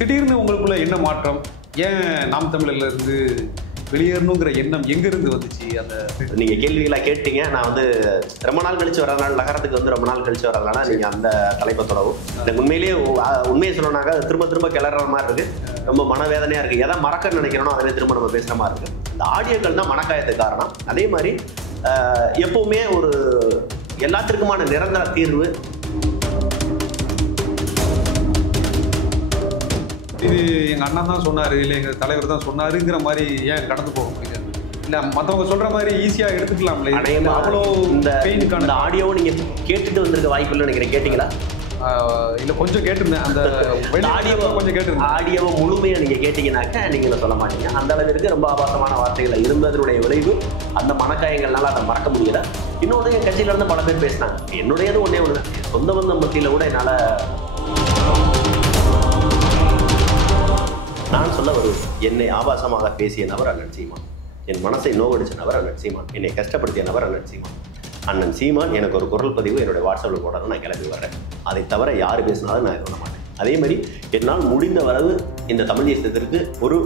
திடீர்னு உங்களுக்குள்ள என்ன மாற்றம்? ஏன் நாம் தமிழர்ல இருந்து வெளியேறணுங்கிற எண்ணம் எங்கிருந்து வந்துச்சு? அந்த நீங்க கேள்விகளாக கேட்டீங்க. நான் வந்து ரொம்ப நாள் கழிச்சு வரதுனால, நகரத்துக்கு வந்து ரொம்ப நாள் கழிச்சு வரதுனால நீங்க அந்த தலைப்பை தொடவும். எனக்கு உண்மையிலேயே உண்மையை சொல்லணும்னாக்கா திரும்ப திரும்ப கிளற மாதிரி இருக்கு. ரொம்ப மனவேதனையா இருக்கு. எதை மறக்க நினைக்கிறோனோ அதே திரும்ப நம்ம பேசுற மாதிரி இருக்கு. இந்த ஆடியோக்கள் தான் மனக்காயத்துக்கு காரணம். அதே மாதிரி எப்பவுமே ஒரு எல்லாத்திற்குமான நிரந்தர தீர்வு இது எங்கள் அண்ணன் தான் சொன்னார், இல்லை எங்கள் தலைவர் தான் சொன்னாருங்கிற மாதிரி ஏன் கடந்து போக முடியாது? இல்லை மற்றவங்க சொல்கிற மாதிரி ஈஸியாக எடுத்துக்கலாம்ல? அவ்வளோ இந்த பெயினுக்கான ஆடியோவும் நீங்கள் கேட்டுட்டு வந்திருக்க வாய்ப்பு இல்லைன்னு நினைக்கிறேன். கேட்டிங்களா? இல்லை கொஞ்சம் கேட்டிருந்தேன். அந்த ஆடியோவை கொஞ்சம் கேட்டிருந்தேன். ஆடியோவை முழுமையாக நீங்கள் கேட்டிங்கனாக்கா நீங்கள் சொல்ல மாட்டீங்க. அந்த அளவிற்கு ரொம்ப ஆபாசமான வார்த்தைகள் இருந்ததனுடைய விளைவு அந்த மனக்காயங்கள்னால அதை மறக்க முடியல. இன்னொன்று என் கட்சியில இருந்து பல பேர் பேசினாங்க. என்னுடையது ஒன்றே ஒன்று, சொந்த பந்த மத்தியில் கூட என்னால் நான் சொல்ல வருவேன். என்னை ஆபாசமாக பேசிய நபர் அண்ணன் சீமான், என் மனசை நோவடிச்ச நபர் அண்ணன் சீமான், என்னை கஷ்டப்படுத்திய நபர் அண்ணன் சீமான். அண்ணன் சீமான் எனக்கு ஒரு குரல் பதிவு என்னுடைய வாட்ஸ்அப்பில் போடணும், நான் கிளம்பி வர்றேன். அதை தவிர யார் பேசினாலும் நான் சொல்ல மாட்டேன். அதே மாதிரி என்னால் முடிந்த வரவு இந்த தமிழ் தேசத்திற்கு ஒரு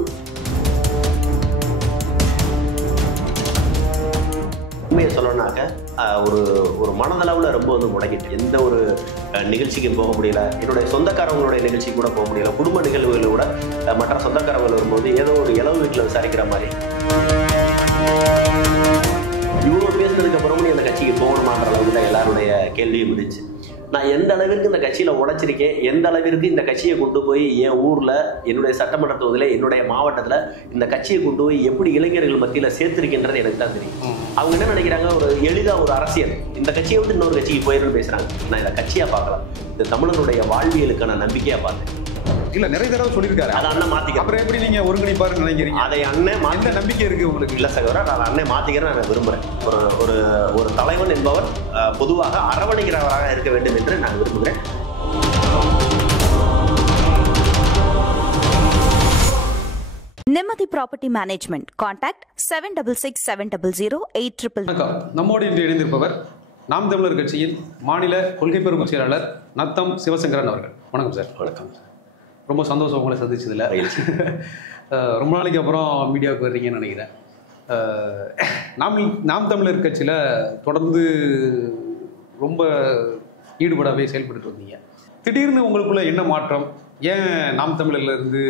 உண்மையை சொல்லணும்னாக்க ஒரு மனதளவில் ரொம்ப வந்து முடங்கிட்டு எந்த ஒரு நிகழ்ச்சிக்கும் போக முடியல. என்னுடைய சொந்தக்காரவங்களுடைய நிகழ்ச்சிக்கு கூட போக முடியல. குடும்ப நிகழ்வுகளை கூட மற்ற சொந்தக்காரங்கள் வரும்போது ஏதோ ஒரு இளவு வீட்டில் விசாரிக்கிற மாதிரி. இவ்வளோ பேசுனதுக்கு அப்புறமும் நீ அந்த கட்சிக்கு போகணுமான்ற அளவுக்கு தான் எல்லாருடைய கேள்வியும் இருந்துச்சு. நான் எந்த அளவிற்கு இந்த கட்சியில் உழைச்சிருக்கேன், எந்த அளவிற்கு இந்த கட்சியை கொண்டு போய் என் ஊரில், என்னுடைய சட்டமன்ற தொகுதியில், என்னுடைய மாவட்டத்தில் இந்த கட்சியை கொண்டு போய் எப்படி இளைஞர்கள் மத்தியில் சேர்த்திருக்கின்றது எனக்கு தான் தெரியும். அவங்க என்ன நினைக்கிறாங்க, ஒரு எளிதாக ஒரு அரசியல் இந்த கட்சியை விட்டு இன்னொரு கட்சிக்கு போயிடுன்னு பேசுகிறாங்க. நான் இதை கட்சியாக பார்க்கலாம், இந்த தமிழனுடைய வாழ்வியலுக்கான நம்பிக்கையாக பார்த்தேன். இல்ல நிறைய தடவை சொல்லியிருக்காரு. அதை அண்ணன் மாத்திக்க. அப்புறம் எப்படி நீங்க ஒருங்கிணைப்பாருன்னு நினைக்கிறீங்க? அதை அண்ணன் மாத்த நம்பிக்கை இருக்கு உங்களுக்கு? இல்ல சகோதரர், நான் அண்ணன் மாத்திக்கிறேன் நான் விரும்புறேன். ஒரு தலைவன் என்பவர் பொதுவாக அரவணைக்கிறவராக இருக்க வேண்டும் என்று நான் விரும்புகிறேன். நிம்மதி ப்ராப்பர்ட்டி மேனேஜ்மெண்ட். கான்டாக்ட் 7667008800. நம்மோடு இன்று இணைந்திருப்பவர் நாம் தமிழர் கட்சியின் மாநில கொள்கை பெறும் செயலாளர் நத்தம் சிவசங்கரன் அவர்கள். வணக்கம் சார். வணக்கம். ரொம்ப சந்தோஷம் உங்களை சந்திச்சதில்ல. ரொம்ப நாளைக்கு அப்புறம் மீடியாவுக்கு வர்றீங்கன்னு நினைக்கிறேன். நாம் தமிழர் கட்சியில் தொடர்ந்து ரொம்ப ஈடுபடாவே செயல்பட்டு வந்தீங்க. திடீர்னு உங்களுக்குள்ள என்ன மாற்றம்? ஏன் நாம் தமிழர்ல இருந்து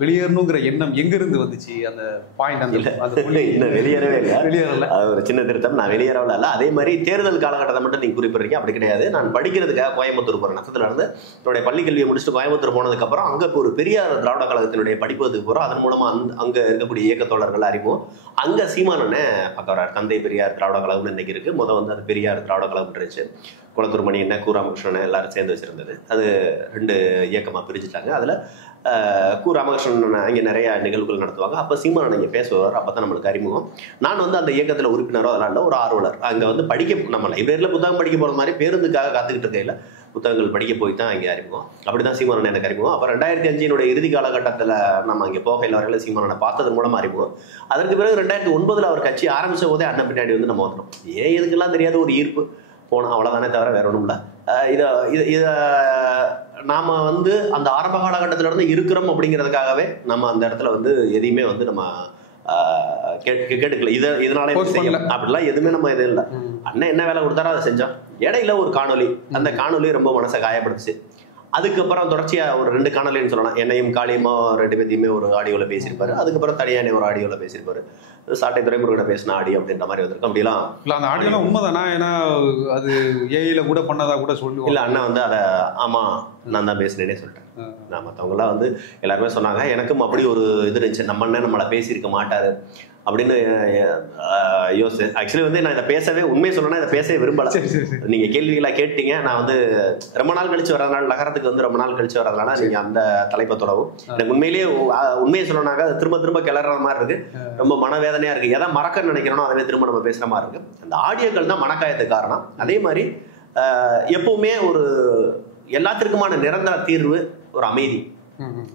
வெளியேறணுங்கிற எண்ணம் எங்கிருந்து வந்துச்சு? அந்த பாயிண்ட் இன்னும் வெளியேறவே இல்லை. வெளியேறல. அது ஒரு சின்ன திருத்தம். நான் வெளியேறவே இல்லை. அதே மாதிரி தேர்தல் காலகட்டத்தை மட்டும் நீங்க குறிப்பிடுறீங்க, அப்படி கிடையாது. நான் படிக்கிறதுக்காக கோயம்புத்தூர் போறேன். நட்சத்திரம் இருந்து என்னுடைய பள்ளி கல்வியை முடிச்சுட்டு கோயம்புத்தூர் போனதுக்கப்புறம் அங்கே ஒரு பெரியார் திராவிட கழகத்தினுடைய படிப்பதுக்கு போகிறோம். அதன் மூலமா அங்கே இருக்கக்கூடிய இயக்கத்தோழர்கள் அறிவோம். அங்கே சீமானே பார்க்க வர்றார். தந்தை பெரியார் திராவிட கழகம்னு இன்னைக்கு இருக்கு. வந்து அது பெரியார் திராவிட கழகம் இருந்துச்சு. குளத்தூர் மணி என்ன கூராமகிருஷ்ணன் எல்லாரும் சேர்ந்து வச்சிருந்தது. அது 2 இயக்கமாக பிரிச்சுட்டாங்க. அதில் ராமகிருஷ்ணன் அங்கே நிறைய நிகழ்வுகள் நடத்துவாங்க. அப்போ சீமானன் இங்கே பேசுவார். அப்போ தான் நம்மளுக்கு அறிமுகம். நான் வந்து அந்த இயக்கத்தில் உறுப்பினரோ அதனால ஒரு ஆர்வலர். அங்கே வந்து நம்ம லைப்ரரியில் புத்தகம் படிக்க போகிறது மாதிரி பேருந்துக்காக காத்துக்கிட்டு இருக்கையில் புத்தகங்கள் படிக்க போய் தான் அங்கே அறிமுகம். அப்படி தான் சீமானன் எனக்கு அறிமுகம். அப்போ 2005 இறுதி காலகட்டத்தில் நம்ம அங்கே போகையில் வரையில் சீமானனை பார்த்தது மூலமாக அறிமுகம். அதற்கு பிறகு 2009 அவர் கட்சி ஆரம்பித்த போதே அண்ணன் பின்னாடி வந்து நம்ம வந்துடும். ஏன் இதுக்கெல்லாம் தெரியாத ஒரு ஈர்ப்பு போனோம், அவ்வளோதானே தவிர வேற ஒன்றும் இல்லை. இதை நாம் வந்து அந்த ஆரம்ப காலகட்டத்தில் இருந்து இருக்கிறோம் அப்படிங்கிறதுக்காகவே நம்ம அந்த இடத்துல வந்து எதையுமே வந்து நம்ம கேட்டுக்கல. இதனால அப்படிலாம் எதுவுமே நம்ம எதுவும் இல்லை. அண்ணன் என்ன வேலை கொடுத்தாரோ அதை செஞ்சோம். இடையில ஒரு காணொலி, அந்த காணொலி ரொம்ப மனசை காயப்படுத்துச்சு. அதுக்கப்புறம் தொடர்ச்சியாக ஒரு 2 காணொலின்னு சொல்லலாம். என்னையும் காளியம்மா 2 பேத்தையுமே ஒரு ஆடியோவில் பேசியிருப்பாரு. அதுக்கப்புறம் தனியானே ஒரு ஆடியோவில் பேசியிருப்பாரு. சாட்டை துறைமுருகனை பேசின ஆடியோ அப்படின்ற மாதிரி வந்திருக்கு. அப்படிலாம் இல்லை, அந்த ஆடியோலாம் உண்மைதானா? ஏன்னா அது ஏஐல கூட பண்ணதா கூட சொல்லுவோம். இல்லை, அண்ணா வந்து அதை ஆமாம் நான் தான் பேசினேனே சொல்லிட்டேன். நான் மற்றவங்களாம் வந்து எல்லாருமே சொன்னாங்க. எனக்கும் அப்படி ஒரு இது இருந்துச்சு, நம்ம அண்ணன் நம்மளை பேசியிருக்க மாட்டாரு அப்படின்னு யோசிச்சு. ஆக்சுவலி வந்து நான் இதை பேசவே, உண்மையை சொல்லணும்னா இதை பேசவே விரும்பலை. நீங்கள் கேள்விகளாக கேட்டீங்க. நான் வந்து ரொம்ப நாள் கழிச்சு வரதுனால, நகரத்துக்கு வந்து ரொம்ப நாள் கழிச்சு வரதுனால நீங்கள் அந்த தலைப்பை தொடவும். எனக்கு உண்மையிலேயே உண்மையை சொல்லணும்னாக்கா அது திரும்ப திரும்ப கிளற மாதிரி இருக்கு. ரொம்ப மனவேதனையாக இருக்குது. எதை மறக்க நினைக்கிறோனோ அதே திரும்ப நம்ம பேசுகிற மாதிரி இருக்கு. அந்த ஆடியோக்கள் தான் மனக்காயத்துக்கு காரணம். அதே மாதிரி எப்பவுமே ஒரு எல்லாத்திற்குமான நிரந்தர தீர்வு ஒரு அமைதி.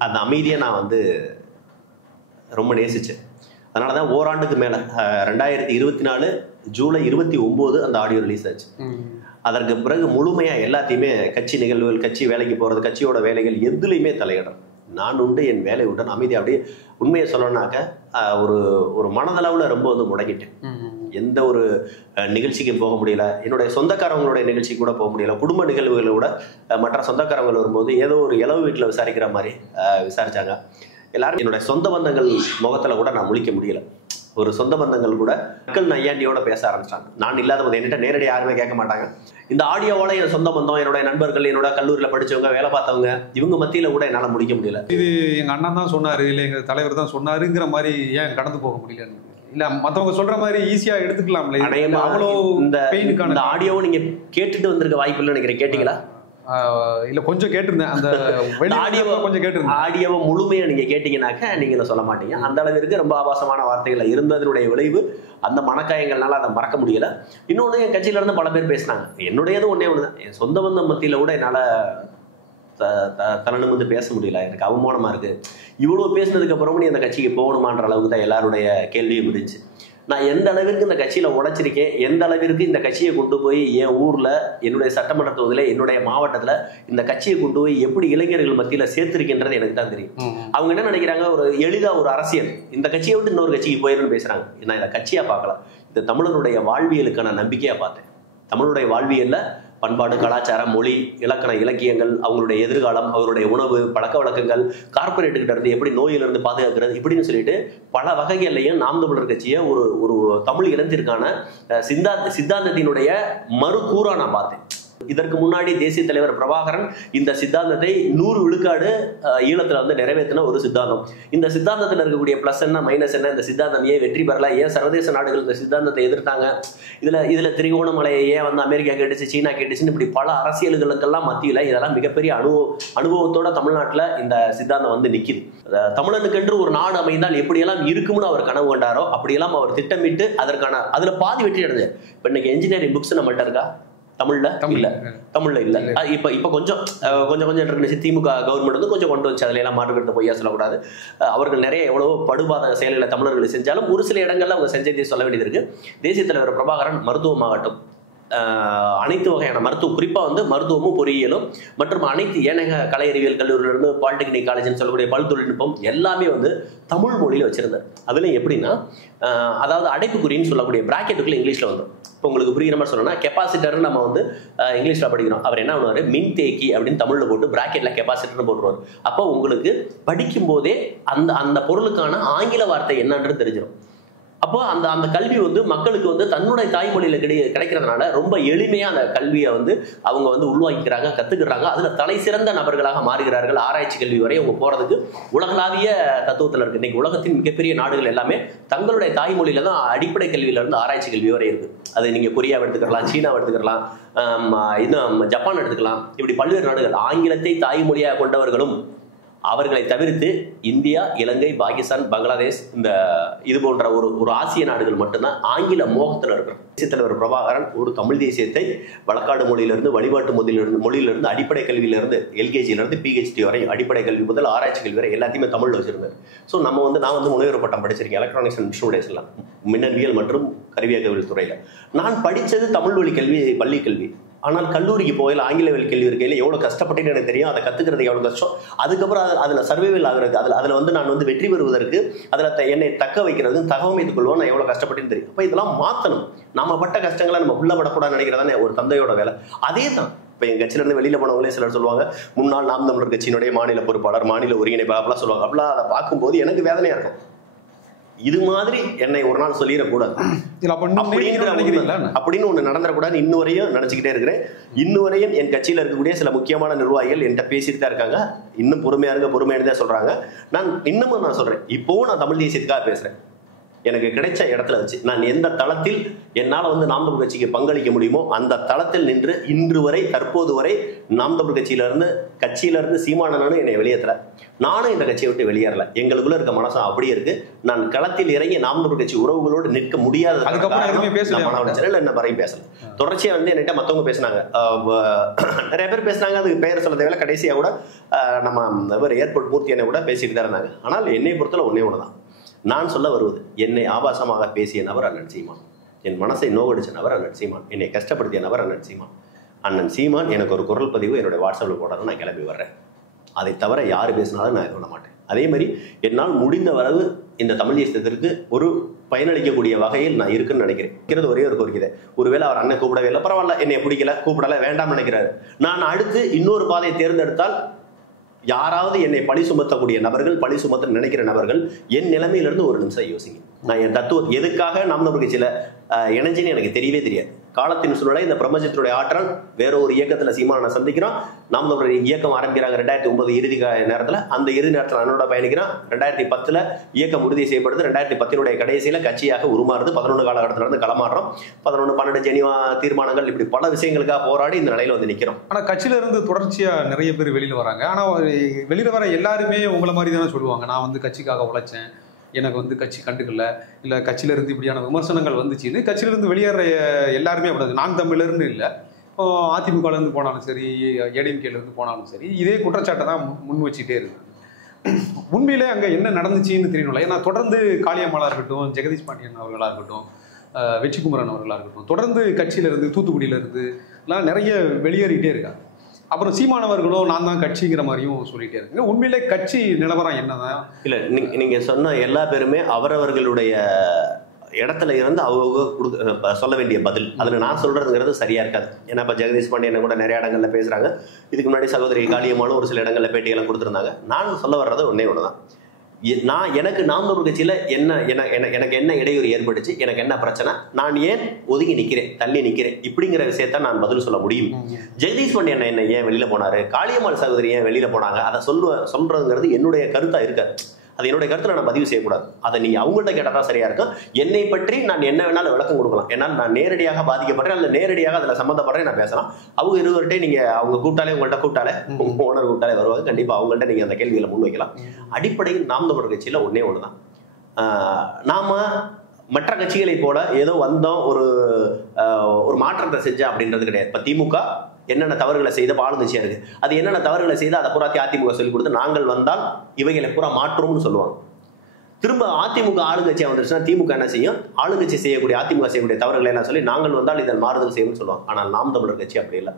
அந்த அமைதியை நான் வந்து ரொம்ப நேசிச்சேன். அதனால தான் ஓராண்டுக்கு மேலே 2024 ஜூலை 29 அந்த ஆடியோ ரிலீஸ் ஆச்சு. அதற்கு பிறகு முழுமையாக எல்லாத்தையுமே கட்சி நிகழ்வுகள், கட்சி வேலைக்கு போகிறது, கட்சியோட வேலைகள் எதுலையுமே தலையிடும். நான் உண்டு என் வேலை உடன் அமைதி. அப்படியே உண்மையை சொல்லணும்னாக்க ஒரு ஒரு மனதளவில் ரொம்ப வந்து முடங்கிட்டேன். எந்த ஒரு நிகழ்ச்சிக்கும் போக முடியல, என்னுடைய சொந்தக்காரவங்களுடைய நிகழ்ச்சிக்கு கூட போக முடியல. குடும்ப நிகழ்வுகளை கூட மற்ற சொந்தக்காரங்கள் வரும்போது ஏதோ ஒரு இளவு வீட்டில் விசாரிக்கிற மாதிரி விசாரிச்சாங்க. எல்லாரும் என்னுடைய சொந்த பந்தங்கள் முகத்தில் கூட நான் முழிக்க முடியல. ஒரு சொந்த பந்தங்கள் கூட மக்கள் நையாண்டியோட பேச ஆரம்பிச்சிட்டாங்க. நான் இல்லாத போது என்கிட்ட நேரடி யாருமே கேட்க மாட்டாங்க. இந்த ஆடியோவோட என் சொந்த பந்தம், என்னுடைய நண்பர்கள், என்னோட கல்லூரியில் படிச்சவங்க, வேலை பார்த்தவங்க, இவங்க மத்தியில் கூட என்னால் முடிக்க முடியல. இது எங்கள் அண்ணன் தான் சொன்னார், இல்லை எங்கள் தலைவர் தான் சொன்னாருங்கிற மாதிரி ஏன் கடந்து போக முடியல? இல்ல மற்றவங்க சொல்ற மாதிரி ஈஸியா எடுத்துக்கலாம்ல? அவ்வளோ இந்த ஆடியோவை நீங்க கேட்டுட்டு வந்திருக்க வாய்ப்பு இல்லை நினைக்கிறேன். கேட்டீங்களா? இல்ல கொஞ்சம் கேட்டிருந்தேன். அந்த ஆடியோவை கொஞ்சம் கேட்டிருந்தேன். ஆடியோவை முழுமையா நீங்க கேட்டீங்கன்னாக்க நீங்க சொல்ல மாட்டீங்க. அந்த அளவிற்கு ரொம்ப ஆபாசமான வார்த்தைகள் இருந்ததனுடைய விளைவு அந்த மனக்காயங்கள்னால அதை மறக்க முடியல. இன்னொன்று, என் கட்சியில இருந்து பல பேர் பேசினாங்க. என்னுடையது ஒன்னே ஒண்ணுதான், என் சொந்த பந்தம் மத்தியில கூட என்னால தனனு வந்து பேச முடியல. எனக்கு அவமானமா இருக்கு. இவ்வளவு பேசினதுக்கு அப்புறமும் நீ அந்த கட்சிக்கு போகணுமான்ற அளவுக்கு தான் எல்லாருடைய கேள்வியும் இருந்துச்சு. நான் எந்த அளவிற்கு இந்த கட்சியில உழைச்சிருக்கேன், எந்த அளவிற்கு இந்த கட்சியை கொண்டு போய் என் ஊர்ல, என்னுடைய சட்டமன்ற தொகுதியில, என்னுடைய மாவட்டத்துல இந்த கட்சியை கொண்டு போய் எப்படி இளைஞர்கள் மத்தியில சேர்த்திருக்கின்றது எனக்கு தான் தெரியும். அவங்க என்ன நினைக்கிறாங்க, ஒரு எளிதா ஒரு அரசியல், இந்த கட்சியை விட்டு இன்னொரு கட்சிக்கு போயிருன்னு பேசுறாங்க. நான் இதை கட்சியா பார்க்கல, இந்த தமிழனுடைய வாழ்வியலுக்கான நம்பிக்கையா பார்த்தேன். தமிழுடைய வாழ்வியல்ல பண்பாடு, கலாச்சாரம், மொழி, இலக்கண, இலக்கியங்கள், அவங்களுடைய எதிர்காலம், அவருடைய உணவு பழக்க வழக்கங்கள், கார்பரேட்டுக்கிட்ட இருந்து எப்படி நோயிலிருந்து பாதுகாக்கிறது, இப்படின்னு சொல்லிட்டு பல வகைகள்லையும் நாம் தமிழர் கட்சியை ஒரு தமிழ் இனத்திற்கான சித்தாந்தத்தினுடைய மறுகூறா நான் பார்த்தேன். இதற்கு முன்னாடி தேசிய தலைவர் பிரபாகரன் இந்த சித்தாந்தத்தை 100 விழுக்காடு ஈழத்துல வந்து நிறைவேற்றின ஒரு சித்தாந்தம். இந்த சித்தாந்தத்தில் இருக்கக்கூடிய பிளஸ் என்ன மைனஸ் என்ன, இந்த சித்தாந்தம் ஏன் வெற்றி பெறல, ஏன் சர்வதேச நாடுகள் இந்த சித்தாந்தத்தை எதிர்த்தாங்க, இதுல திரிகோணமலையை ஏன் வந்து அமெரிக்கா கேட்டுச்சு, சீனா கேட்டுச்சுன்னு இப்படி பல அரசியல்களுக்கெல்லாம் மத்தியில இதெல்லாம் மிகப்பெரிய அனுபவத்தோட தமிழ்நாட்டுல இந்த சித்தாந்தம் வந்து நிக்குது. தமிழனுக்கென்று ஒரு நாடு அமைந்தால் எப்படியெல்லாம் இருக்கும்னு அவர் கனவு கொண்டாரோ அப்படியெல்லாம் அவர் திட்டமிட்டு அதுல பாதி வெற்றி அடைஞ்சார். இப்ப இன்னைக்கு என்ஜினியரிங் புக்ஸ் நம்மள்ட்ட இருக்கா? தமிழ்ல இல்ல, தமிழ்ல இல்ல. இப்ப கொஞ்சம் இருந்துச்சு. திமுக கவர்மெண்ட் வந்து கொஞ்சம் கொண்டு வச்சு அதுல எல்லாம் மாற்றுக்கிறது பொய்யா சொல்லக்கூடாது. அவர்கள் நிறைய எவ்வளவோ படுபாத செயல்களை தமிழர்களை செஞ்சாலும் ஒரு சில இடங்கள்ல அவங்க செஞ்சதை சொல்ல வேண்டியது இருக்கு. தேசிய தலைவர் பிரபாகரன் மருத்துவமாகட்டும், அனைத்து வகையான மருத்துவம், குறிப்பா வந்து மருத்துவமும் பொறியியலும் மற்றும் அனைத்து ஏனைய கலை அறிவியல் கல்லூரியிலிருந்து பாலிடெக்னிக் காலேஜ்னு சொல்லக்கூடிய பல் தொழில்நுட்பம் எல்லாமே வந்து தமிழ் மொழியில வச்சிருந்தார். அதுல எப்படின்னா, அதாவது அடைப்புக்குறின்னு சொல்லக்கூடிய பிராக்கெட்டுக்குள்ள இங்கிலீஷ்ல வந்துடும். இப்போ உங்களுக்கு புரியுற மாதிரி சொல்லணும்னா, கெப்பாசிட்டர் நம்ம வந்து இங்கிலீஷ்ல படிக்கிறோம். அவர் என்ன பண்ணுவாரு, மின் தேக்கி அப்படின்னு தமிழ்ல போட்டு பிராக்கெட்ல கெப்பாசிட்டர்னு போட்டுருவார். அப்போ உங்களுக்கு படிக்கும் போதே அந்த பொருளுக்கான ஆங்கில வார்த்தை என்னன்றது தெரிஞ்சிடும். அப்போ அந்த கல்வி வந்து மக்களுக்கு வந்து தன்னுடைய தாய்மொழியில கிடைக்கிறதுனால ரொம்ப எளிமையா அந்த கல்வியை வந்து அவங்க வந்து உள்வாங்கிக்கிறாங்க, கத்துக்கிறாங்க. அதுல தலை சிறந்த நபர்களாக மாறுகிறார்கள். ஆராய்ச்சி கல்வி வரை அவங்க போறதுக்கு உலகளாவிய தத்துவத்துல இருக்கு. இன்னைக்கு உலகத்தின் மிகப்பெரிய நாடுகள் எல்லாமே தங்களுடைய தாய்மொழியில தான் அடிப்படை கல்வியில இருந்து ஆராய்ச்சி கல்வி வரை இருக்கு. அது நீங்க கொரியாவை எடுத்துக்கலாம், சீனாவை எடுத்துக்கலாம், இன்னும் ஜப்பான் எடுத்துக்கலாம். இப்படி பல்வேறு நாடுகள் ஆங்கிலத்தை தாய்மொழியாக கொண்டவர்களும் அவர்களை தவிர்த்து இந்தியா, இலங்கை, பாகிஸ்தான், பங்களாதேஷ், இது போன்ற ஒரு ஆசிய நாடுகள் மட்டும்தான் ஆங்கில மோகத்தில் இருக்கிறோம். தேசிய தலைவர் பிரபாகரன் ஒரு தமிழ் தேசியத்தை வழக்காடு மொழியிலிருந்து, வழிபாட்டு மொழியிலிருந்து, அடிப்படை கல்வியிலிருந்து, எல்கேஜியிலிருந்து பிஹெச்டி வரை, அடிப்படை கல்வி முதல் ஆராய்ச்சி கல்வி வரை எல்லாத்தையுமே தமிழ்ல வச்சிருந்தார். ஸோ நான் வந்து முனைவர் பட்டம் படிச்சிருக்கேன் எலக்ட்ரானிக்ஸ் அண்ட் இன்ஸ்ட்ருமெண்டேஷன்லாம், மின்னறிவியல் மற்றும் கருவியல் துறையில. நான் படித்தது தமிழ் வழி கல்வி, பள்ளி கல்வி. ஆனால் கல்லூரிக்கு போகல, ஆங்கில வழி கல்வி இருக்கையில் எவ்வளோ கஷ்டப்பட்டேன்னு எனக்கு தெரியும். அதை கற்றுக்கிறது எவ்வளோ கஷ்டம். அதுக்கப்புறம் அதில் சர்வைவல் ஆகுறது, அதில் வந்து நான் வந்து வெற்றி பெறுவதற்கு, அதில் என்னை தக்க வைக்கிறது, தகவமைத்துக் கொள்வோம், நான் எவ்வளோ கஷ்டப்பட்டேன்னு தெரியும். அப்போ இதெல்லாம் மாற்றணும். நம்ம பட்ட கஷ்டங்களை நம்ம உள்ள படக்கூடாது நினைக்கிறதானே ஒரு தந்தையோட வேலை. அதே தான் இப்போ எங்கள் கட்சியிலேருந்து வெளியில் போனவங்களே சிலர் சொல்லுவாங்க, முன்னாள் நாம் தமிழர் கட்சியினுடைய மாநில பொறுப்பாளர், மாநில ஒருங்கிணைப்பாளர் அப்படிலாம் சொல்லுவாங்க. அப்படிலாம் அதை பார்க்கும்போது எனக்கு வேதனையாக இருக்கும். இது மாதிரி என்னை ஒரு நாள் சொல்லிடக்கூடாது அப்படின்னு ஒண்ணு நடந்துடக்கூடாது. இன்னுவரையும் நினைச்சுக்கிட்டே இருக்கிறேன். இன்னுவரையும் என் கட்சியில இருக்கக்கூடிய சில முக்கியமான நிர்வாகிகள் என்கிட்ட பேசிட்டு தான் இருக்காங்க. இன்னும் பொறுமையா இருங்க, பொறுமையா தான் சொல்றாங்க. நான் சொல்றேன், இப்போவும் நான் தமிழ் தேசியத்துக்காக பேசுறேன். எனக்கு கிடைச்ச இடத்துல வச்சு நான் எந்த தளத்தில் என்னால் வந்து நாம் தமிழ் கட்சிக்கு பங்களிக்க முடியுமோ அந்த தளத்தில் நின்று இன்று வரை, தற்போது வரை நாம் தமிழ் கட்சியிலிருந்து சீமானனு என்னை வெளியேற்றல. நானும் இந்த கட்சியை விட்டு வெளியேறல. எங்களுக்குள்ள இருக்க மனசம் அப்படியே இருக்கு. நான் களத்தில் இறங்கி நாம் தமிழ் கட்சி உறவுகளோடு நிற்க முடியாத என்ன வரையும் பேசல. தொடர்ச்சியா வந்து என்கிட்ட மற்றவங்க பேசினாங்க, நிறைய பேர் பேசினாங்க. அதுக்கு பெயர் சொல்ல தேவையில்ல. கடைசியா கூட நம்ம ஏர்போர்ட் மூர்த்தி என்னை கூட பேசிட்டு தான் இருந்தாங்க. ஆனால் என்னை பொறுத்தல ஒன்னே ஒண்ணுதான், நான் சொல்ல வருவது, என்னை ஆபாசமாக பேசிய நபர் அண்ணன் சீமான், என் மனசை நோகடிச்ச நபர் அண்ணன் சீமான், என்னை கஷ்டப்படுத்திய நபர் அண்ணன் சீமான். அண்ணன் சீமான் எனக்கு ஒரு குரல் பதிவு என்னுடைய வாட்ஸ்அப்பில் போடாத நான் கிளம்பி வர்றேன். அதை தவிர யார் பேசினாலும் நான் சொல்ல மாட்டேன். அதே மாதிரி என்னால் முடிந்த அளவு இந்த தமிழ் தேசத்திற்கு ஒரு பயனளிக்கக்கூடிய வகையில் நான் இருக்குன்னு நினைக்கிறேன். ஒரே ஒரு கோரிக்கை, ஒருவேளை அவர் அண்ணன் கூப்பிடவே இல்லை, பரவாயில்ல, என்னை பிடிக்கல, கூப்பிடல, வேண்டாம்னு நினைக்கிறாரு. நான் அடுத்து இன்னொரு பாதையை தேர்ந்தெடுத்தால் யாராவது என்னை பழி சுமத்தக்கூடிய நபர்கள், பழி சுமத்த நினைக்கிற நபர்கள், என் நிலைமையிலிருந்து ஒரு நிமிஷம் யோசிங்க. நான் என் தத்துவம் எதுக்காக நாம் தமிழ் சில இணைஞ்சின்னு எனக்கு தெரியவே தெரியாது. காலத்தின் சூழ்நிலை, இந்த பிரபஞ்சத்தினுடைய ஆற்றல், வேற ஒரு இயக்கத்தில் சீமானை சந்திக்கிறோம். நாம் நம்மளுடைய இயக்கம் ஆரம்பிக்கிறாங்க 2009 இறுதி நேரத்தில். அந்த இறுதி நேரத்தில் அண்ணனோட பயணிக்கிறோம். 2010 இயக்கம் உறுதி செய்யப்படுது. 2010 கடைசியில் கட்சியாக உருமாறுது. 11 காலகட்டத்தில் இருந்து களமாடுறோம். 11, 12 ஜெனிவா தீர்மானங்கள், இப்படி பல விஷயங்களுக்காக போராடி இந்த நிலையில வந்து நிற்கிறோம். ஆனால் கட்சியில இருந்து தொடர்ச்சியா நிறைய பேர் வெளியில வராங்க. ஆனால் வெளியில வர எல்லாருமே உங்களை மாதிரி தானே சொல்லுவாங்க, நான் வந்து கட்சிக்காக உழைச்சேன், எனக்கு வந்து கட்சி கண்டுக்கல, இல்லை கட்சியிலேருந்து இப்படியான விமர்சனங்கள் வந்துச்சுன்னு கட்சியிலேருந்து வெளியேற எல்லாருமே அப்படி. நான் தமிழர்னு இல்லை, இப்போ அதிமுகலேருந்து போனாலும் சரி, ஏடிஎம்கேலேருந்து போனாலும் சரி, இதே குற்றச்சாட்டை தான் முன் வச்சுட்டே இருக்கு. உண்மையிலே அங்கே என்ன நடந்துச்சுன்னு தெரியணும்ல. ஏன்னா தொடர்ந்து காளியம்மாளாக இருக்கட்டும், ஜெகதீஷ் பாண்டியன் அவர்களாக இருக்கட்டும், வெற்றிக்குமரன் அவர்களாக இருக்கட்டும், தொடர்ந்து கட்சியிலேருந்து தூத்துக்குடியிலேருந்து எல்லாம் நிறைய வெளியேறிட்டே இருக்காங்க. அப்புறம் சீமானவர்களும் நான் தான் கட்சிங்கிற மாதிரியும் சொல்லிட்டே இருக்குங்க. உண்மையிலே கட்சி நிலவரம் என்னதான்? இல்லை, நீங்க சொன்ன எல்லா பேருமே அவரவர்களுடைய இடத்துல இருந்து அவங்க சொல்ல வேண்டிய பதில். அதில் நான் சொல்றதுங்கிறது சரியா இருக்காது. ஏன்னா இப்போ ஜெகதீஷ் பாண்டியன் கூட நிறைய இடங்கள்ல பேசுறாங்க. இதுக்கு முன்னாடி சகோதரி காளியம்மாளும் ஒரு சில இடங்கள்ல பேட்டியெல்லாம் கொடுத்துருந்தாங்க. நான் சொல்ல வர்றது ஒன்னே ஒண்ணுதான். எனக்கு நாம் தமிழ் கட்சியில எனக்கு என்ன இடையூறு ஏற்பட்டுச்சு, எனக்கு என்ன பிரச்சனை, நான் ஏன் ஒதுங்கி நிக்கிறேன், தள்ளி நிக்கிறேன், இப்படிங்கிற விஷயத்த நான் பதில் சொல்ல முடியும். ஜெகதீஷ் பாண்டியன் என்ன ஏன் வெளியில போனாரு, காளியம்மாள் சகோதரி ஏன் வெளியில போனாங்க, அதை சொல்றதுங்கிறது என்னுடைய கருத்தா இருக்காது. அது என்னுடைய கருத்துல நான் பதிவு செய்யக்கூடாது. அதை நீங்க அவங்கள்ட்ட கேட்டாதான் சரியா இருக்கும். என்னை பற்றி நான் என்ன வேணாலும் விளக்கம் கொடுக்கலாம். என்னால் நான் நேரடியாக பாதிக்கப்படுறேன், அல்ல நேரடியாக அதுல சம்பந்தப்படுறேன், நான் பேசலாம். அவங்க இருவர்கிட்ட நீங்க அவங்க கூப்பிட்டாலே, உங்கள்கிட்ட கூப்பிட்டாலே, ஓனர் கூப்பிட்டாலே வருவாங்க. கண்டிப்பா அவங்கள்ட்ட நீங்க அந்த கேள்விகளை முன் வைக்கலாம். அடிப்படையில் நாம் தமிழர் கட்சியில ஒன்னே ஒண்ணுதான், நாம மற்ற கட்சிகளை போல ஏதோ வந்தோம் ஒரு மாற்றத்தை செஞ்சா அப்படின்றது கிடையாது. இப்ப திமுக என்னென்ன தவறுகளை செய்த ஆளுங்கட்சியா இருக்கு, அது என்னென்ன தவறுகளை செய்து அதை பூரா அதிமுக சொல்லிக் கொடுத்து நாங்கள் வந்தால் இவைகளை பூரா மாற்றோம்னு சொல்லுவாங்க. திரும்ப அதிமுக ஆளுங்கட்சியா வந்துருச்சுன்னா திமுக என்ன செய்யும், ஆளுங்கட்சி செய்யக்கூடிய அதிமுக செய்யக்கூடிய தவறுகளை எல்லாம் சொல்லி நாங்கள் வந்தால் இதன் மாறுதல் செய்யும்னு சொல்லுவாங்க. ஆனால் நாம் தமிழர் கட்சி அப்படி இல்லை.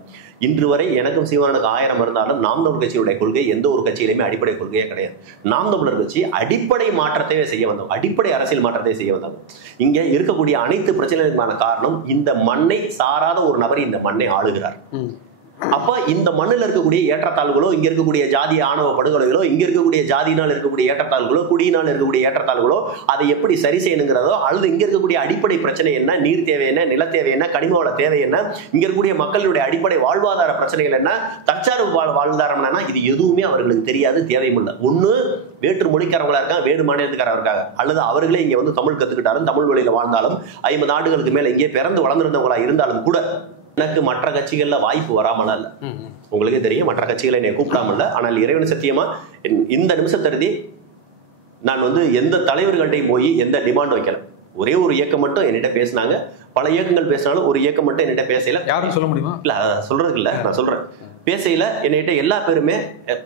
இன்று வரை எனக்கும் சீமானுக்கு 1000 இருந்தாலும் நாம் தமிழர் கட்சியுடைய கொள்கை எந்த ஒரு கட்சியிலுமே அடிப்படை கொள்கையே கிடையாது. நாம் தமிழர் கட்சி அடிப்படை மாற்றத்தையே செய்ய வந்தோம், அடிப்படை அரசியல் மாற்றத்தை செய்ய வந்தாங்க. இங்க இருக்கக்கூடிய அனைத்து பிரச்சனைகளுக்கான காரணம், இந்த மண்ணை சாராத ஒரு நபர் இந்த மண்ணை ஆளுகிறார். அப்ப இந்த மண்ணில் இருக்கக்கூடிய ஏற்றத்தாழ்வுகளோ, இங்க இருக்கக்கூடிய ஜாதி ஆணவ படுகொலைகளோ, இங்க இருக்கக்கூடிய ஜாதியினால் இருக்கக்கூடிய ஏற்றத்தாழ்வுகளோ, குடியினால் இருக்கக்கூடிய ஏற்றத்தாழ்வுகளோ, அதை எப்படி சரி செய்யணுங்கிறதோ, அல்லது இங்க இருக்கக்கூடிய அடிப்படை பிரச்சனை என்ன, நீர் தேவை என்ன, நில தேவை என்ன, கனிம வள தேவை என்ன, இங்க இருக்கக்கூடிய மக்களுடைய அடிப்படை வாழ்வாதார பிரச்சனைகள் என்ன, தற்சார்பு வாழ்வாதாரம் என்னன்னா, இது எதுவுமே அவர்களுக்கு தெரியாது, தேவையும் இல்லை. ஒண்ணு வேற்று மொழிக்காரங்களா இருக்காங்க, வேறு மாநிலத்துக்காரர் இருக்காங்க, அல்லது அவர்களே இங்க வந்து தமிழ் கத்துக்கிட்டாலும், தமிழ் வழியில வாழ்ந்தாலும், 50 ஆண்டுகளுக்கு மேல இங்கே பிறந்து வளர்ந்திருந்தவங்களா இருந்தாலும் கூட எனக்கு மற்ற கட்சிகள்ல வாய்ப்பு வராமல இல்ல. உங்களுக்கே தெரியும், மற்ற கட்சிகளை என்னை கூப்பிடாமல. ஆனால் இறைவன் சத்தியமா இந்த நிமிஷத்தருதி நான் வந்து எந்த தலைவர்கள்ட்டையும் போய் எந்த டிமாண்ட் வைக்கல. ஒரே ஒரு இயக்கம் மட்டும் என்கிட்ட பேசினாங்க. பல இயக்கங்கள் பேசினாலும் ஒரு இயக்கம் மட்டும் என்கிட்ட பேசல. யாரும் சொல்ல முடியுமா? இல்ல சொல்றதுக்கு இல்ல, நான் சொல்றேன். பேசையில என்கிட்ட எல்லா பேருமே,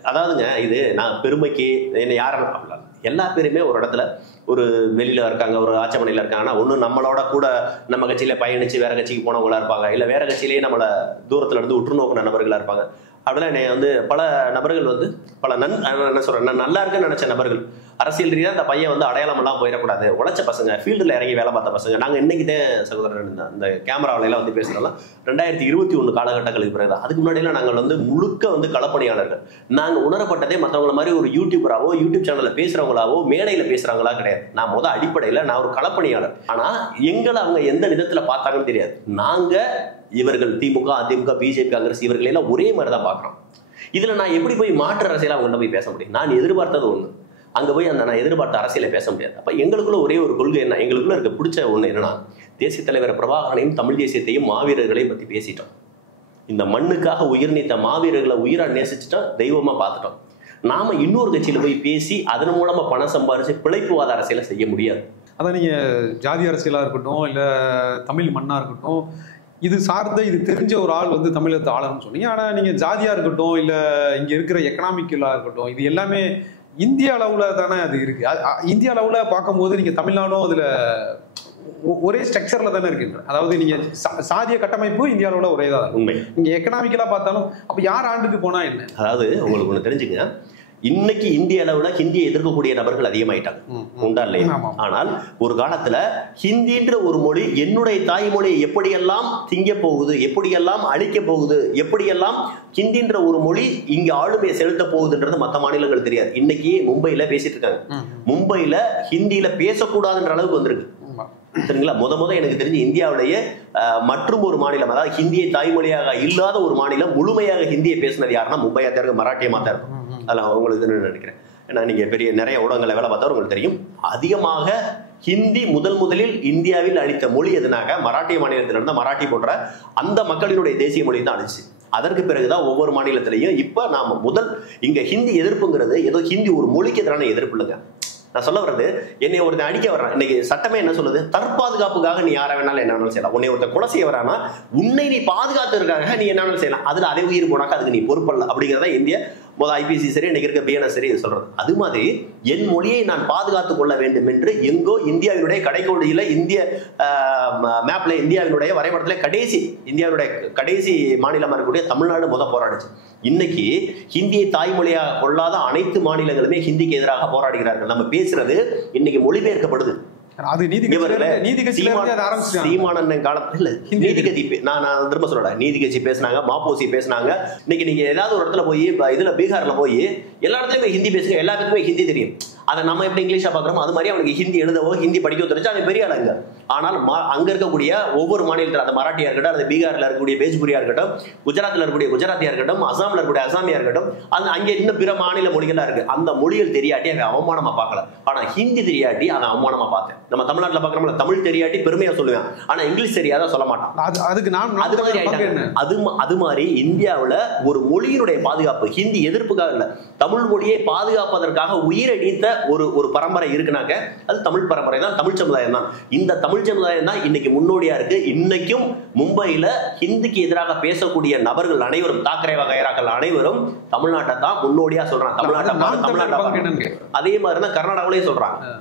அதாவதுங்க, இது நான் பெருமைக்கு என்ன யாரும் அப்படிலாம், எல்லா பேருமே ஒரு இடத்துல ஒரு வெளியில இருக்காங்க, ஒரு ஆட்சமனையில இருக்காங்கன்னா, ஒண்ணு நம்மளோட கூட நம்ம கட்சியில பயணிச்சு வேற கட்சிக்கு போனவங்களா இருப்பாங்க, இல்ல வேற கட்சியிலேயே நம்மள தூரத்துல இருந்து உற்று நோக்கின நபர்களா இருப்பாங்க. அப்படிலாம் என்னை வந்து பல நபர்கள் வந்து என்ன சொல்றேன், நான் நல்லா இருக்குன்னு நினைச்ச நபர்கள், அரசியல் ரீதியாக அந்த பையன் வந்து அடையாளம் எல்லாம் போயிடக்கூடாது, உழைச்ச பசங்க, ஃபீல்டில் இறங்கி வேலை பார்த்த பசங்க. நாங்கள் இன்னைக்கு தான் சகோதரன் இந்த கேமராவில எல்லாம் வந்து பேசுறோம்லாம் 2021 காலகட்டங்களுக்கு பிறகு. அதுக்கு முன்னாடியெல்லாம் நாங்கள் வந்து முழுக்க வந்து களப்பணியாளர்கள். நாங்கள் உணரப்பட்டதே மற்றவங்கள மாதிரி ஒரு யூடியூபராவோ, யூடியூப் சேனல்ல பேசுறவங்களாவோ, மேடையில பேசுறவங்களா கிடையாது. நான் முதல் அடிப்படையில் நான் ஒரு களப்பணியாளர். ஆனா எங்களை அவங்க எந்த விதத்துல பார்த்தாங்கன்னு தெரியாது. நாங்க இவர்கள் திமுக, அதிமுக, பிஜேபி, காங்கிரஸ் இவர்கள் எல்லாம் ஒரே மாதிரி தான் பார்க்குறோம். இதுல நான் எப்படி போய் மாற்று அரசியல அவங்கள்ட்ட போய் பேச முடியும்? நான் எதிர்பார்த்தது ஒண்ணு, அங்க போய் அந்த நான் எதிர்பார்த்த அரசியலை பேச முடியாது. அப்ப எங்களுக்குள்ள ஒரே ஒரு கொள்கை என்ன, எங்களுக்குள்ள இருக்க பிடிச்ச ஒண்ணு என்னன்னா, தேசிய தலைவர் பிரபாகரனையும் தமிழ் தேசியத்தையும் மாவீரர்களையும் பத்தி பேசிட்டோம். இந்த மண்ணுக்காக உயிர் நீத்த மாவீரர்களை உயிரா நேசிச்சுட்டோம், தெய்வமா பார்த்துட்டோம். நாம இன்னொரு கட்சியில போய் பேசி அதன் மூலமா பணம் சம்பாரிச்சு பிழைப்புவாத அரசியலை செய்ய முடியாது. அதான் நீங்க ஜாதி அரசியலா இருக்கட்டும், இல்ல தமிழ் மண்ணா இருக்கட்டும், இது சார்ந்த இது தெரிஞ்ச ஒரு ஆள் வந்து தமிழகத்தை ஆளணும்னு சொன்னீங்க. ஆனா நீங்க ஜாதியா இருக்கட்டும், இல்ல இங்க இருக்கிற எக்கனாமிக்கலா இருக்கட்டும், இது எல்லாமே இந்திய அளவுல தானே அது இருக்கு. இந்திய அளவுல பார்க்கும்போது நீங்க தமிழ்நாடும் அதுல ஒரே ஸ்ட்ரக்சர்ல தானே இருக்கின்ற. அதாவது நீங்க சாதிய கட்டமைப்பு இந்தியாவோட ஒரே தான் உண்மை. நீங்க எக்கனாமிக்கலா பார்த்தாலும் அப்ப யார் ஆண்டுக்கு போனா என்ன? அதாவது உங்களுக்கு ஒண்ணு தெரிஞ்சுங்க, இன்னைக்கு இந்திய அளவுல ஹிந்தியை எதிர்க்கக்கூடிய நபர்கள் அதிகமாயிட்டாங்க, உண்டா இல்லையா? ஆனால் ஒரு காலத்துல ஹிந்தின்ற ஒரு மொழி என்னுடைய தாய்மொழியை எப்படியெல்லாம் திங்க போகுது, எப்படியெல்லாம் அழிக்க போகுது, எப்படியெல்லாம் ஹிந்தின்ற ஒரு மொழி இங்க ஆளுமையை செலுத்த போகுதுன்றது மற்ற மாநிலங்கள் தெரியாது. இன்னைக்கு மும்பைல பேசிட்டு இருக்காங்க, மும்பைல ஹிந்தியில பேசக்கூடாதுன்ற அளவுக்கு வந்திருக்கு. சரிங்களா? முத எனக்கு தெரிஞ்சு இந்தியாவிலேயே மற்றும் ஒரு மாநிலம், அதாவது ஹிந்தியை தாய்மொழியாக இல்லாத ஒரு மாநிலம் முழுமையாக ஹிந்தியை பேசினது யாருன்னா மும்பையா தான் இருக்கும், மராட்டியமா தான் இருக்கும். அதெல்லாம் உங்களுக்கு நினைக்கிறேன். ஏன்னா நீங்க நிறைய ஊடகங்களை வேலை பார்த்தா உங்களுக்கு தெரியும், அதிகமாக ஹிந்தி முதலில் இந்தியாவில் அளித்த மொழி எதுனாக மராட்டிய மாநிலத்தில் இருந்த மராட்டி போன்ற அந்த மக்களினுடைய தேசிய மொழி தான் அழிச்சு. அதற்கு பிறகுதான் ஒவ்வொரு மாநிலத்திலையும் இப்ப நாம இங்க ஹிந்தி எதிர்ப்புங்கிறது ஏதோ ஹிந்தி ஒரு மொழிக்கு எதிரான எதிர்ப்பு இல்லைங்க. நான் சொல்ல வர்றது, என்னை ஒருத்தன் அடிக்க வர்றான், இன்னைக்கு சட்டமே என்ன சொல்லுது, தற்பாதுகாப்புக்காக நீ யாரை வேணாலும் என்ன வேணாலும் செய்யலாம். உன்னை ஒருத்தன் கொலை செய்ய வரானா உன்னை நீ பாதுகாத்துறதுக்காக நீ என்ன வேணாலும் செய்யலாம், அதுல அதே உயிர் போனாக்கா அதுக்கு நீ பொறுப்பல்ல அப்படிங்கிறத இந்திய ஐபிசி சரி இன்னைக்கு இருக்க பிஎன்எஸ் சரி இது சொல்றது. அது மாதிரி என் மொழியை நான் பாதுகாத்துக் கொள்ள வேண்டும் என்று எங்கோ இந்தியாவினுடைய கடைக்கோடியில இந்திய மேப்ல இந்தியாவினுடைய வரைபடத்துல இந்தியாவுடைய கடைசி மாநிலமா இருக்கக்கூடிய தமிழ்நாடு போராடுச்சு. இன்னைக்கு ஹிந்தியை தாய்மொழியாக கொள்ளாத அனைத்து மாநிலங்களுமே ஹிந்திக்கு எதிராக போராடுகிறார்கள். நம்ம பேசுறது இன்னைக்கு மொழிபெயர்க்கப்படுது. அது சீமானன் காலத்துல நீதிகட்சி நான் திரும்ப சொல்றேன், நீதிகட்சி பேசினாங்க, மாப்போசி பேசினாங்க. இன்னைக்கு நீங்க ஏதாவது ஒரு இடத்துல போய் இதுல பீகார்ல போய் எல்லா இடத்துலயுமே ஹிந்தி பேசுங்க, எல்லாத்துக்குமே ஹிந்தி தெரியும். அதை நம்ம எப்படி இங்கிலீஷா பாக்குறோம் அது மாதிரி அவனுக்கு ஹிந்தி எழுதவோ ஹிந்தி படிக்கவோ தெரிஞ்சு அவன் பெரிய ஆளுங்க. ஆனால் அங்க இருக்கக்கூடிய ஒவ்வொரு மாநிலத்தில், அந்த மராட்டியா இருக்கட்டும், அந்த பீகார்ல இருக்கக்கூடிய பேஜ்புரியா இருக்கட்டும், குஜராத்ல இருக்கக்கூடிய குஜராத்தியா இருக்கட்டும், அசாம்ல இருக்கக்கூடிய அசாமியா இருக்கட்டும், அந்த அங்கே இன்னும் பிற மாநில மொழிகளா இருக்கு. அந்த மொழிகள் தெரியாட்டி அவன் அவமானமா பார்க்கல, ஆனா ஹிந்தி தெரியாட்டி அவன் அவமானமா பார்த்தேன். நம்ம தமிழ்நாட்டில் பாக்குறோம்ல, தமிழ் தெரியாட்டி பெருமையா சொல்லுவேன், ஆனா இங்கிலீஷ் தெரியாத சொல்ல மாட்டான். அதுக்கு நான் அது மாதிரி இந்தியாவுல ஒரு மொழியினுடைய பாதுகாப்பு, ஹிந்தி எதிர்ப்புக்காக இல்ல, தமிழ் மொழியை பாதுகாப்பதற்காக உயிரடித்த ஒரு பரம்பரை இருக்குனாக்க அது தமிழ் பரம்பரை தான், தமிழ் சமுதாயம் தான். இந்த தமிழ் சமுதாயம் தான் இன்னைக்கு முன்னோடியா இருக்கு. இன்னைக்கும் மும்பையில ஹிந்திக்கு எதிராக பேசக்கூடிய நபர்கள் அனைவரும், தாக்கரே வகைராக்கள் அனைவரும் தமிழ்நாட்டை தான் முன்னோடியா சொல்றாங்க. தமிழ்நாட்டை அதே மாதிரிதான் கர்நாடகாவிலேயே சொல்றாங்க.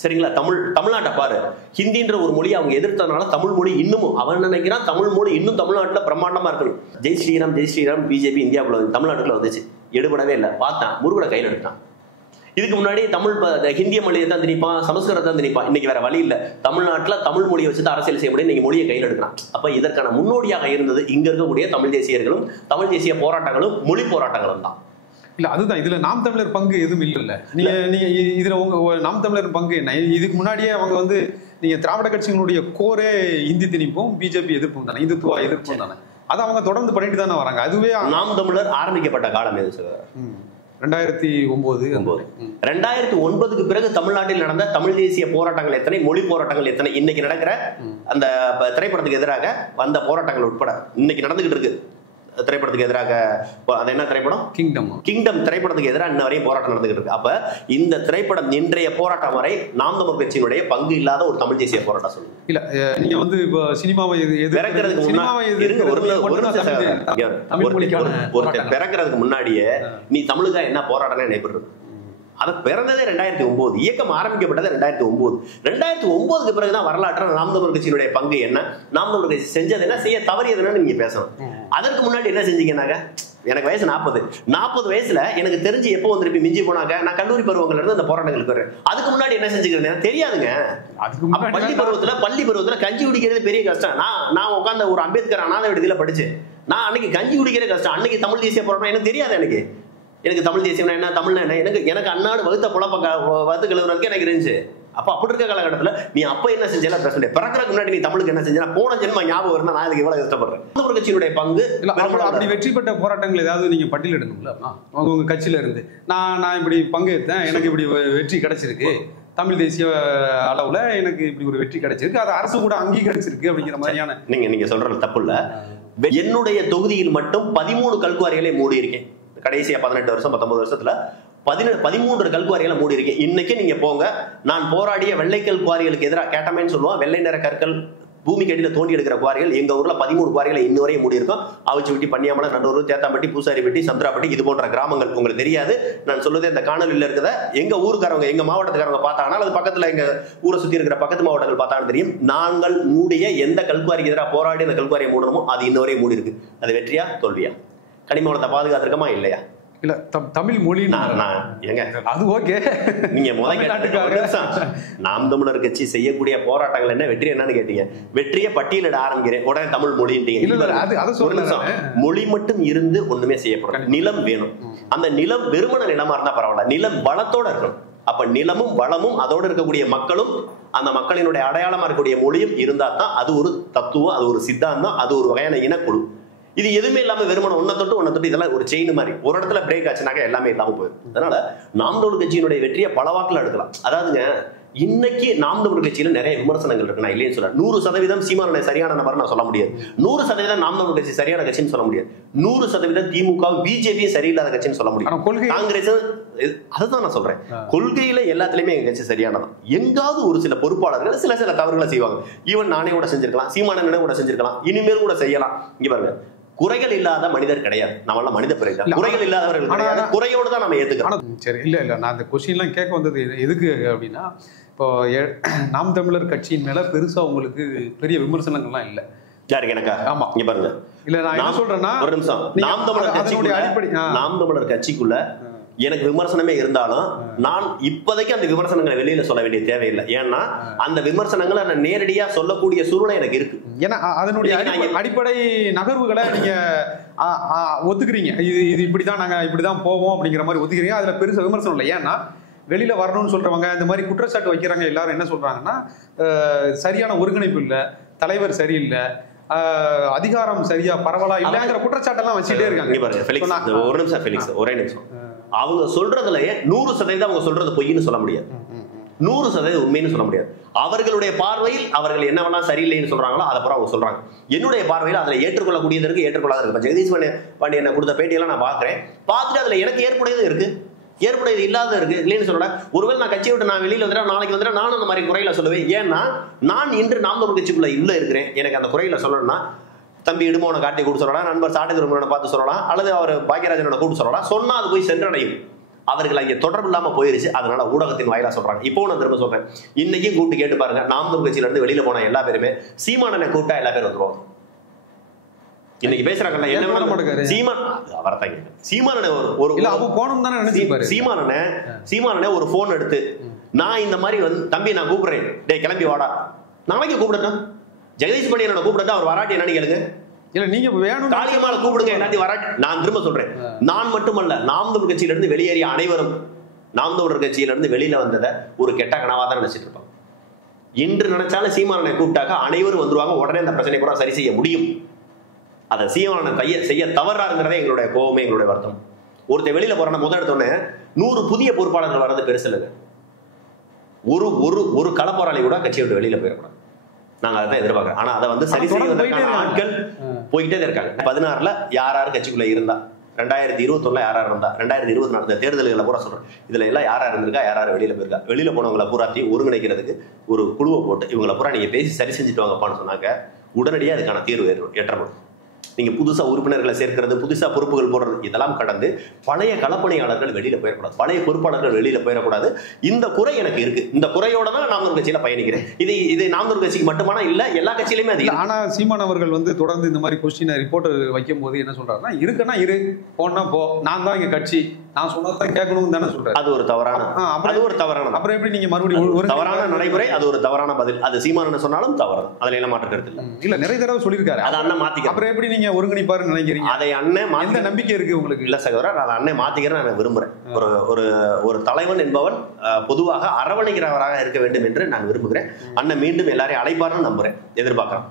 சரிங்களா? தமிழ்நாட்டை பாரு, ஹிந்தின்ற ஒரு மொழி அவங்க எதிர்த்ததுனால தமிழ் மொழி இன்னமும் அவன் நினைக்கிறான் தமிழ் மொழி இன்னும் தமிழ்நாட்டில் பிரம்மாண்டமா இருக்கணும். ஜெய் ஸ்ரீராம் பிஜேபி இந்தியாவுக்குள்ள தமிழ்நாட்டுக்குள்ள வந்துச்சு, எடுபடவே இல்லை. பார்த்தேன், முருகனை கையில் எடுத்தான். இதுக்கு முன்னாடி ஹிந்திய மொழியை தான் திணிப்பான், சமஸ்கிருதத்தை தான் திணிப்பான். இன்னைக்கு வேற வழி இல்லை, தமிழ்நாட்டில் தமிழ் மொழியை வச்சு அரசியல் செய்ய முடியும். இன்னைக்கு மொழியை கையில் எடுக்கிறான். அப்ப இதற்கான முன்னோடியாக இருந்தது இங்க இருக்கக்கூடிய தமிழ் தேசியர்களும் தமிழ் தேசிய போராட்டங்களும் மொழி போராட்டங்களும் தான். இல்ல அதுதான், இதுல நாம் தமிழர் பங்கு எதுவும் இல்ல. நீங்க இதுல உங்க நாம் தமிழர் பங்கு என்ன? இதுக்கு முன்னாடியே அவங்க நீங்க திராவிட கட்சிகளுடைய கோரே இந்தி திணிப்பும் பிஜேபி எதிர்ப்பும் தானே, இந்துத்துவ எதிர்ப்பும் தானே. அதை அவங்க தொடர்ந்து பண்ணிட்டு தானே வராங்க. அதுவே நாம் தமிழர் ஆரம்பிக்கப்பட்ட காலம் எது சார்? 2009. 2009க்கு பிறகு தமிழ்நாட்டில் நடந்த தமிழ் தேசிய போராட்டங்கள் எத்தனை, மொழி போராட்டங்கள் எத்தனை, இன்னைக்கு நடக்கிற அந்த திரைப்படத்துக்கு எதிராக வந்த போராட்டங்கள் உட்பட இன்னைக்கு நடந்துகிட்டு இருக்கு. திரைப்படத்துக்கு எதிராக அது என்ன திரைப்படம், கிங்டம் திரைப்படத்துக்கு எதிராக இன்ன வரையும் போராட்டம் நடந்துகிட்டு இருக்கு. அப்ப இந்த திரைப்படம் இன்றைய போராட்டம் வரை நாம் தமிழ் கட்சியினுடைய பங்கு இல்லாத ஒரு தமிழ் தேசிய போராட்டம் சொல்லுங்க. இல்ல நீங்க சினிமாவை பிறக்கிறதுக்கு முன்னாடியே நீ தமிழுக்காக என்ன போராட்டம் நடைபெறுது? அது பிறந்ததே 2009, இயக்கம் ஆரம்பிக்கப்பட்டது 2009. 2009க்கு பிறகுதான் வரலாற்று நாம் தமிழ் கட்சியினுடைய பங்கு என்ன, நாம் தமிழ் கட்சி செஞ்சது என்ன, செய்ய தவறியதுன்னு நீங்க பேசணும். அதற்கு முன்னாடி என்ன செஞ்சீங்கன்னாக்க, எனக்கு வயசு 40 வயசுல எனக்கு தெரிஞ்சு எப்போ வந்திருப்பி மிஞ்சி போனாக்க நான் கல்லூரி பருவங்கள்ல இருந்து அந்த போராட்டங்களுக்கு வரேன். அதுக்கு முன்னாடி என்ன செஞ்சுக்கிறேன் தெரியாதுங்க. பள்ளி பருவத்துல கஞ்சி குடிக்கிறது பெரிய கஷ்டம். நான் உட்கார்ந்த ஒரு அம்பேத்கர் அனாதை விடுதியில படிச்சேன். நான் அன்னைக்கு கஞ்சி குடிக்கிறது கஷ்டம். அன்னைக்கு தமிழ் தேசிய போராட்டம் எனக்கு தெரியாது. எனக்கு தமிழ் தேசியம்னா என்ன, தமிழ்னா என்ன, எனக்கு அன்னாடு வகுத்த வகுத்து கழுவுறதுக்கு எனக்கு இருந்துச்சு. அப்ப அப்படி இருக்க காலகட்டத்தில் நீ அப்ப என்ன செஞ்சல பிரச்சனை, பிறக்கிறதுக்கு முன்னாடி நீ தமிழுக்கு என்ன செஞ்சா, போன ஜென்ம ஞாபகம் இருந்தா நான் இதுக்கு எவ்வளவு கஷ்டப்படுறேன். தமிழ் கட்சியினுடைய பங்கு அப்படி வெற்றி பெற்ற போராட்டங்கள் ஏதாவது நீங்க பட்டியலிடணும்ல, உங்க கட்சியில இருந்து நான் இப்படி பங்கேற்றேன், எனக்கு இப்படி வெற்றி கிடைச்சிருக்கு, தமிழ் தேசிய அளவுல எனக்கு இப்படி ஒரு வெற்றி கிடைச்சிருக்கு, அது அரசு கூட அங்கீகரிச்சிருக்கு அப்படிங்கிற மாதிரியான நீங்க சொல்றது தப்பு இல்ல. என்னுடைய தொகுதியில் மட்டும் 13 கல்குவாரிகளை மூடி இருக்கேன். கடைசியா 18 வருஷம் 19 வருஷத்துல 13 கல்குவாரிகளை மூடி இருக்கேன். இன்னைக்கு நீங்க போங்க, நான் போராடிய வெள்ளைக்கல் குவாரிகளுக்கு எதிராக கேட்டமேன்னு சொல்லுவோம், வெள்ளை நிற கற்கள் பூமிக்கு அடியில் தோண்டி எடுக்கிற குவாரிகள் எங்க ஊர்ல 13 குவாரிகளை இன்ன வரையும் மூடி இருக்கும். அவிச்சுவட்டி, பன்னியாமலை, நல்லூர், தேத்தாம்பட்டி, பூசாரிப்பட்டி, சந்திராப்பட்டி, இது போன்ற கிராமங்கள் உங்களுக்கு தெரியாது. நான் சொல்லுவது இந்த காணொலியில் இருக்கிறத எங்க ஊருக்காரவங்க, எங்க மாவட்டத்துக்காரவங்க பார்த்தாங்கன்னா, அது பக்கத்துல எங்க ஊரை சுத்தி இருக்கிற பக்கத்து மாவட்டங்கள் பார்த்தாலும் தெரியும். நாங்கள் மூடிய எந்த கல்குவாரிக்கு எதிராக போராடி அந்த கல்குவாரியை மூடணுமோ அது இன்ன வரையும் மூடி இருக்கு. அது வெற்றியா தோல்வியா? கனிம வளத்தை பாதுகாத்திருக்கமா இல்லையா? இல்ல தமிழ் மொழி ஏங்க அது ஓகே. நீங்க நாம் தமிழர் கட்சி செய்யக்கூடிய போராட்டங்கள் என்ன, வெற்றி என்னன்னு கேட்டீங்க. வெற்றியை பட்டியலிட ஆரம்பிக்கிறேன், உடனே தமிழ் மொழின்றீங்க. மொழி மட்டும் இருந்து ஒண்ணுமே செய்யப்படும். நிலம் வேணும். அந்த நிலம் வெறுமன நிலமா இருந்தா பரவாயில்ல, நிலம் வளத்தோட இருக்கணும். அப்ப நிலமும் வளமும் அதோடு இருக்கக்கூடிய மக்களும் அந்த மக்களினுடைய அடையாளமா இருக்கக்கூடிய மொழியும் இருந்தா தான் அது ஒரு தத்துவம், அது ஒரு சித்தாந்தம், அது ஒரு வகையான இனக்குழு. இது எதுவுமே இல்லாம வெறுமன ஒன்ன தொட்டு இதெல்லாம் ஒரு செயின் மாதிரி ஒரு இடத்துல பிரேக் ஆச்சுனாக்க எல்லாமே இல்லாம போயிடும். அதனால நாம் தமிழர் கட்சியினுடைய வெற்றியை பல வாக்குல எடுக்கலாம். அதாவதுங்க, இன்னைக்கு நாம் தமிழர் கட்சியில நிறைய விமர்சனங்கள் இருக்கு. நான் இல்லையே சொல்ல 100% சீமானனை சரியான நபர் நான் சொல்ல முடியாது. 100% நாம் தமிழர் கட்சி சரியான கட்சின்னு சொல்ல முடியாது. 100% திமுக பிஜேபி சரியில்லாத கட்சின்னு சொல்ல முடியும். காங்கிரஸ், அதுதான் நான் சொல்றேன். கொள்கையில எல்லாத்துலயுமே எங்க கட்சி சரியானதான். எங்காவது ஒரு சில பொறுப்பாளர்கள் சில தவறுகளை செய்வாங்க. ஈவன் நானே கூட செஞ்சிருக்கலாம், சீமானனே கூட செஞ்சிருக்கலாம், இனிமேல் கூட செய்யலாம். இங்க பாருங்க, குறைகள் இல்லாத மனிதர் கிடையாது. நம்மளாம் மனித பிறகு குறைகள் இல்லாதவர்கள் கிடையாது. குறையோடு தான் நம்ம ஏத்துக்கிறோம். சரி, இல்ல நான் அந்த கொஸ்டின்லாம் கேட்க வந்தது எதுக்கு அப்படின்னா, இப்போ நாம் தமிழர் கட்சியின் மேல பெருசா உங்களுக்கு பெரிய விமர்சனங்கள்லாம் இல்லை. யாருக்கு? எனக்கா? ஆமா. இங்க பாருங்க, இல்ல நான் என்ன சொல்றேன்னா, ஒரு நிமிஷம், நாம் தமிழர் கட்சிக்குள்ள எனக்கு விமர்சனமே இருந்தாலும் நான் இப்போதைக்கு அந்த விமர்சனங்களை வெளியில சொல்ல வேண்டிய தேவையில்லை. ஏன்னா அந்த விமர்சனங்களை நான் நேரடியா சொல்லக்கூடிய சூழ்நிலை எனக்கு இருக்கு. ஏன்னா அதனுடைய அடிப்படை நகர்வுகளை நீங்க ஒத்துக்கிறீங்க. இது இப்படிதான், நாங்க இப்படிதான் போவோம் அப்படிங்கிற மாதிரி ஒத்துக்கிறீங்க. அதுல பெருசா விமர்சனம் இல்லை. ஏன்னா வெளியில வரணும்னு சொல்றவங்க இந்த மாதிரி குற்றச்சாட்டு வைக்கிறாங்க. எல்லாரும் என்ன சொல்றாங்கன்னா, சரியான ஒருங்கிணைப்பு இல்லை, தலைவர் சரியில்லை, அதிகாரம் சரியா பரவலா இல்லைங்கிற குற்றச்சாட்டெல்லாம் வச்சுட்டே இருக்காங்க. ஒரு நிமிஷம் ஃபெலிக்ஸ், ஒரே நிமிஷம். அவங்க சொல்றதுலயே 100% அவங்க சொல்றது பொய்ன்னு சொல்ல முடியாது, 100% உண்மைன்னு சொல்ல முடியாது. அவர்களுடைய பார்வையில் அவர்கள் என்ன வேணா சரியில்லைன்னு சொல்றாங்களோ அதை அப்புறம் அவங்க சொல்றாங்க. என்னுடைய பார்வையில் அதுல ஏற்றுக்கொள்ளக்கூடியது இருக்கு, ஏற்றுக்கொள்ளாத இருக்கு. ஜெகதீஷ் பாண்டியன் கொடுத்த பேட்டியெல்லாம் நான் பாக்குறேன். பார்த்துட்டு அதுல எனக்கு ஏற்புடையது இருக்கு, ஏற்புடையது இல்லாத இருக்கு. இல்லைன்னு சொல்ல, ஒருவேளை நான் கட்சியை விட்டு நான் வெளியில வந்துட்டா, நாளைக்கு வந்துட்டா நானும் அந்த மாதிரி குறையில சொல்லுவேன். ஏன்னா நான் இன்று நாம் தமிழர் கட்சிக்குள்ள உள்ள இருக்கிறேன். எனக்கு அந்த குறையில சொல்லணும்னா, தம்பி இடுமோனை காட்டி கூப்பிட்டு சொல்லலாம், நண்பர் சாட்டை திருமணனை பார்த்து சொல்லலாம், அல்லது அவர் பாக்கியராஜனோட கூப்பிட்டு சொல்லலாம். சொன்னா அது போய் சென்றடையும். அவர்கள் அங்கே தொடர்பு இல்லாம போயிருச்சு. அதனால ஊடகத்தின் வாயிலா சொல்றாங்க. இப்போ நான் திரும்ப சொல்றேன், இன்னைக்கும் கூப்பிட்டு கேட்டு பாருங்க, நாம் தமிழர் கட்சியில இருந்து வெளியில போன எல்லா பேருமே சீமானனை கூப்பிட்டா எல்லா பேரும் வந்துருவாங்க. இன்னைக்கு பேசுறாங்கல்ல, என்ன சீமான் அவர்தான் சீமானனை சீமானனை ஒரு போன் எடுத்து, நான் இந்த மாதிரி வந்து தம்பி நான் கூப்பிடுறேன், டே கிளம்பி வாடா, நாளைக்கு கூப்பிடுறேன். ஜெகதீஷ் பாண்டியனோட கூப்பிடுறா, அவர் வராட்டி என்னன்னு கேளுங்க. இல்ல நீங்க வேணும் காளியம்மாளை கூப்பிடுங்க, எல்லாத்தையும் வராட்டி. நான் திரும்ப சொல்றேன், நான் மட்டுமல்ல, நாம் தமிழர் கட்சியில இருந்து வெளியேறிய அனைவரும் நாம் தமிழர் கட்சியில இருந்து வெளியில வந்ததை ஒரு கெட்ட கனவா தான் நினைச்சிட்டு இருப்பாங்க. இன்று நினைச்சாலும் சீமானனை கூப்பிட்டாக்க அனைவரும் வந்துருவாங்க, உடனே அந்த பிரச்சனை கூட சரி செய்ய முடியும். அதை சீமானனை செய்ய தவறாருங்கிறதே எங்களுடைய கோபமே, எங்களுடைய வருத்தம். ஒருத்தர் வெளியில போறான முதல் எடுத்தோடனே 100 புதிய பொறுப்பாளர்கள் வர்றது பெருசு இல்லைங்க. ஒரு கள போராளி கூட கட்சியை விட்டு வெளியில போயிடக்கூடாது. நாங்க அதை தான் எதிர்பார்க்கிறோம். ஆனா அதை வந்து சரி செய்வதற்கான ஆட்கள் போயிட்டே தான் இருக்காங்க. 16ல யார் கட்சிக்குள்ள இருந்தா, 2021 யார் இருந்தா, 2024 தேர்தல்களை பூரா சொல்றேன், இதுல எல்லாம் யார் இருந்திருக்கா, யார் வெளியில போயிருக்கா. வெளியில போனவங்களை பூராத்தையும் ஒருங்கிணைக்கிறதுக்கு ஒரு குழுவை போட்டு இவங்களை பூரா நீங்க பேசி சரி செஞ்சுட்டு வாங்கப்பான்னு சொன்னாங்க, உடனடியாக அதுக்கான தீர்வு ஏற்றப்படும். நீங்க புதுசா உறுப்பினர்களை சேர்க்கிறது, புதுசா பொறுப்புகள் போடுறது, இதெல்லாம் கடந்து பழைய களப்பணியாளர்கள் வெளியில போயிடக்கூடாது, பழைய பொறுப்பாளர்கள் வெளியில போயிடக்கூடாது. இந்த குறை எனக்கு இருக்கு. இந்த குறையோட தான் நாம் தமிழர் கட்சியில பயணிக்கிறேன். இது நாம் தமிழர் கட்சிக்கு மட்டுமான இல்ல, எல்லா கட்சியிலுமே அது. ஆனா சீமான் அவர்கள் வந்து தொடர்ந்து இந்த மாதிரி கொஸ்டின் ரிப்போர்ட் வைக்கும் போது என்ன சொல்றாருன்னா, இருக்குன்னா இரு, போனா போ, நான் தான் இங்க கட்சி, நான் சொன்னதான் கேட்கணும் தானே சொல்றேன். அது ஒரு தவறான, அப்புறம் எப்படி நீங்க மறுபடியும் ஒரு தவறான நடைமுறை, அது ஒரு தவறான பதில். அது சீமான் சொன்னாலும் தவறு, அதுல எல்லாம் மாற்று கருத்து இல்ல. இல்ல நிறைய தடவை சொல்லியிருக்காரு, அதை அண்ணன் மாத்திக்க. அப்புறம் எப்படி நீங்க ஒருங்கிணைப்பாருன்னு நினைக்கிறீங்க? அதை அண்ணன் எந்த நம்பிக்கை இருக்கு உங்களுக்கு? இல்ல சகோதரர், அதை அண்ணன் மாத்திக்கிறேன் நான் விரும்புறேன். ஒரு தலைவன் என்பவன் பொதுவாக அரவணைக்கிறவராக இருக்க வேண்டும் என்று நான் விரும்புகிறேன். அண்ணன் மீண்டும் எல்லாரையும் அழைப்பாருன்னு நம்புறேன், எதிர்பார்க்கிறேன்.